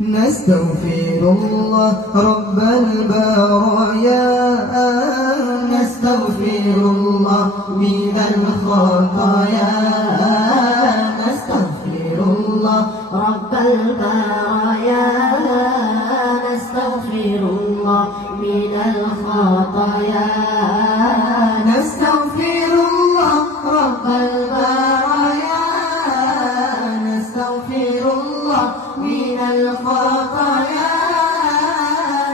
نستغفر الله رب البرايا نستغفر الله من الخطايا نستغفر الله رب البرايا نستغفر الله من الخطايا نستغفر الله رب البرايا نستغفر الله من الخطايا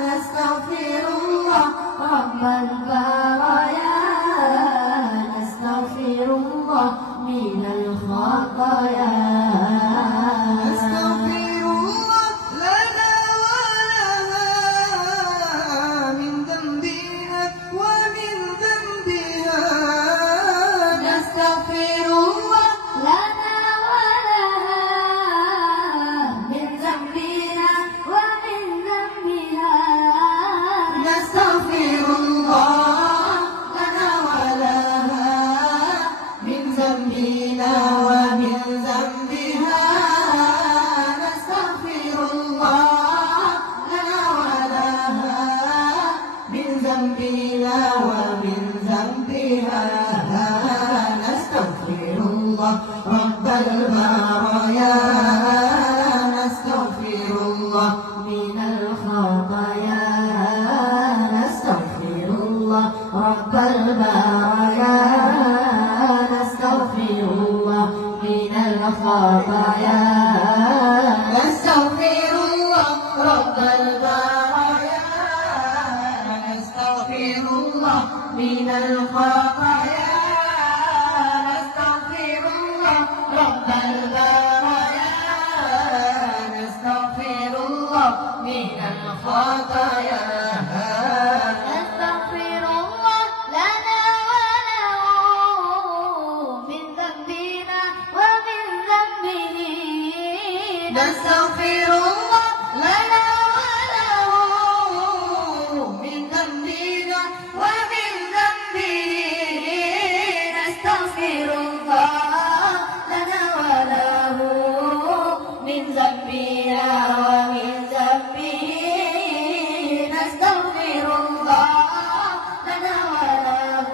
نستغفر الله رب البرايا نستغفر الله من الخطايا نستغفر الله لنا ولها من ذنبها ومن ذنبها نستغفر الله لنا ولها من ذنبنا ومن ذنبها نستغفر الله لنا ولها من ذنبنا ومن ذنبها نستغفر الله لنا ولها من ذنبنا ومن ذنبها نستغفر الله رب البرايا نستغفر الله من الخطايا نستغفر الله رب البرايا نستغفر الله من الخطايا نستغفر الله رب البرايا نستغفر الله من الخطايا نستغفر الله رب البرايا نستغفر الله من الخطايا نستغفر الله لنا وله من ذنبنا ومن ذنبه نستغفر الله لنا وله من ذنبنا ومن ذنبه نستغفر الله لنا وله من ذنبنا ومن ذنبه نستغفر الله لنا وله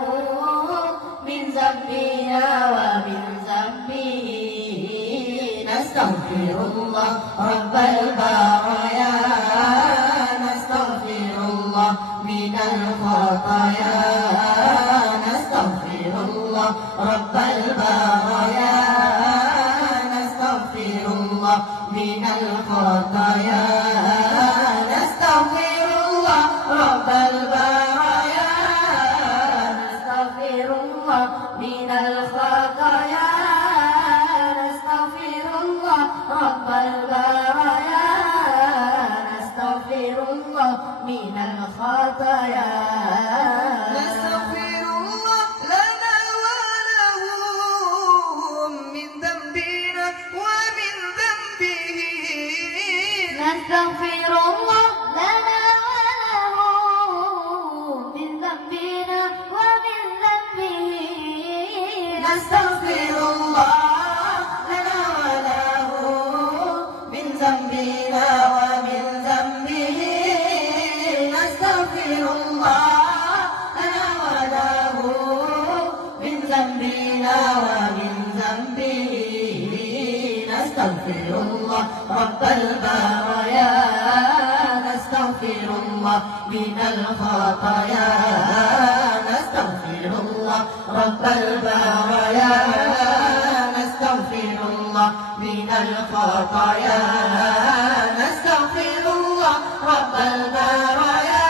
من ذنبنا ومن ذنبه نستغفر الله رب البرايا نستغفر الله من الخطايا نستغفر الله رب البرايا نستغفر الله من الخطايا نستغفر الله رب البرايا نستغفر الله من الخطايا نستغفر الله رب البرايا نستغفر الله من الخطايا نستغفر الله لنا ولهم من ذنبنا ومن ذنبه نستغفر الله لنا وله من ذنبنا ومن ذنبه نستغفر الله لنا وله من ذنبنا ومن ذنبه نستغفر الله لنا وله من ذنبنا ومن ذنبه نستغفر الله رب البرايا نستغفر الله من الخطايا نستغفر الله رب البرايا نستغفر الله من الخطايا نستغفر الله رب البرايا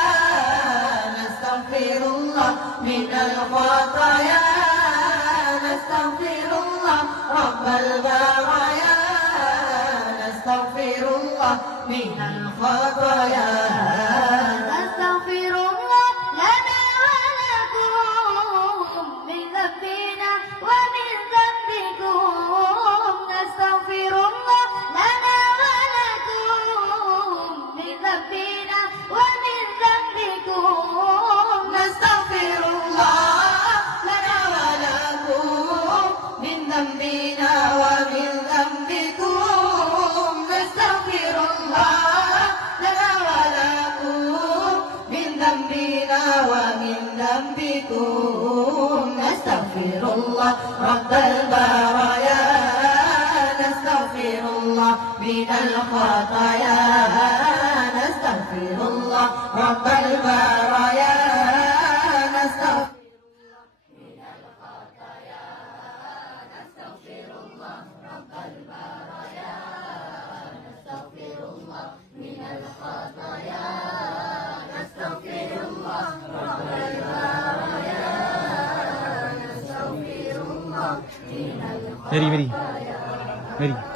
نستغفر الله من الخطايا نستغفر الله رب البرايا نستغفر الله من الخطايا نستغفر الله لنا ولكم من ذنبنا ومن ذنبكم نستغفر الله لنا ولكم من ذنبنا ومن ذنبكم نستغفر الله لنا ولكم من ذنبنا ومن ذنبكم نستغفر الله نستغفر الله رب البرايا نستغفر الله من الخطايا نستغفر الله رب البرايا نستغفر मेरी मेरी मेरी